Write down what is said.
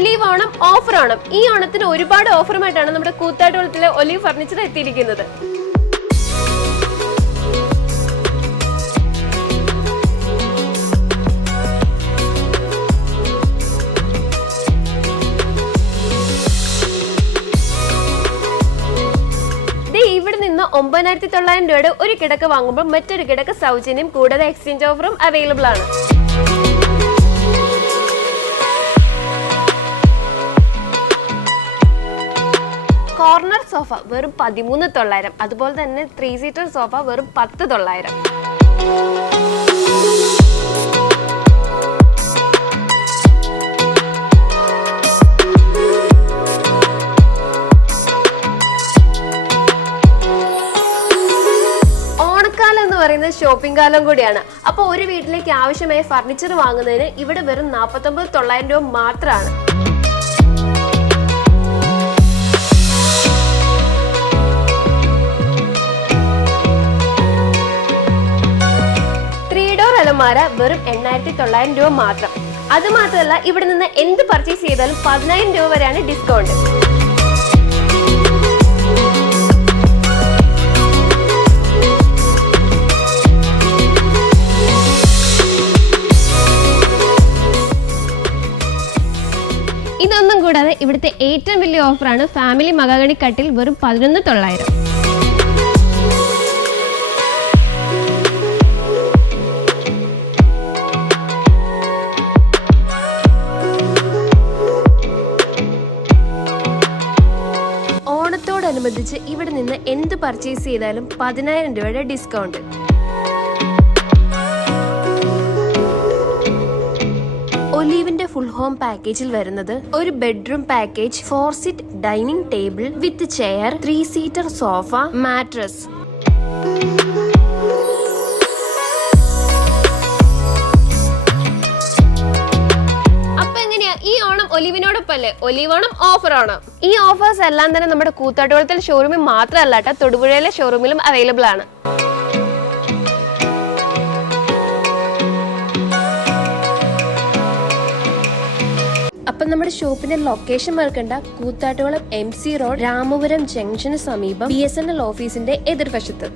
Olive Onam offer Onam ഈ ഓണത്തിന് ഒരുപാട് ഓഫറുമായിട്ടാണ് നമ്മുടെ കൂത്താട്ടുകുളത്തിലെ ഒലീവ് ഫർണിച്ചർ എത്തിയിരിക്കുന്നത്. ഒമ്പതിനായിരത്തി തൊള്ളായിരം രൂപയുടെ ഒരു കിടക്ക് വാങ്ങുമ്പോൾ മറ്റൊരു കിടക്ക് സൗജന്യം കൂടാതെ എക്സ്ചേഞ്ച് ഓഫറും അവൈലബിൾ ആണ്. സോഫ വെറും പതിമൂന്ന് തൊള്ളായിരം. അതുപോലെ തന്നെ ത്രീ സീറ്റർ സോഫ വെറും പത്ത് തൊള്ളായിരം. ഷോപ്പിംഗ് കാലം കൂടിയാണ്. അപ്പോൾ ഒരു വീട്ടിലേക്ക് ആവശ്യമായ ഫർണിച്ചർ വാങ്ങുന്നതിന് ഇവിടെ വെറും നാൽപ്പത്തൊമ്പത് തൊള്ളായിരം രൂപ മാത്രമാണ്. അലമാര വെറും എണ്ണായിരത്തി തൊള്ളായിരം രൂപ മാത്രം. അത് മാത്രമല്ല ഇവിടെ നിന്ന് എന്ത് പർച്ചേസ് ചെയ്താലും പതിനായിരം രൂപ വരെയാണ് ഡിസ്കൗണ്ട് ഇതൊന്നും കൂടാതെ ഇവിടുത്തെ ഏറ്റവും വലിയ ഓഫറാണ് ഫാമിലി മകാഗണി കട്ടിൽ വെറും പതിനൊന്ന് തൊള്ളായിരം. ഓണത്തോടനുബന്ധിച്ച് ഇവിടെ നിന്ന് എന്ത് പർച്ചേസ് ചെയ്താലും പതിനായിരം രൂപയുടെ ഡിസ്കൗണ്ട് ഒലീവിന്റെ ഫുൾ ഹോം പാക്കേജിൽ വരുന്നത് ഒരു bedroom package four seat dining table with chair three seater sofa mattress ഒലിവിനോടൊപ്പല്ലേ Olive ഓഫറാണ് ഈ ഓഫേഴ്സ് എല്ലാം തന്നെ നമ്മുടെ കൂത്താട്ടുകുളത്തിൽ ഷോറൂമിൽ മാത്രമല്ല കേട്ടോ. തൊടുപുഴയിലെ ഷോറൂമിലും അവൈലബിൾ ആണ്. അപ്പം നമ്മുടെ ഷോപ്പിന്റെ location വർക്കണ്ട Koothattukulam M C road Ramapuram junction സമീപം ബി എസ് എൻ എൽ ഓഫീസിന്റെ എതിർവശത്ത്.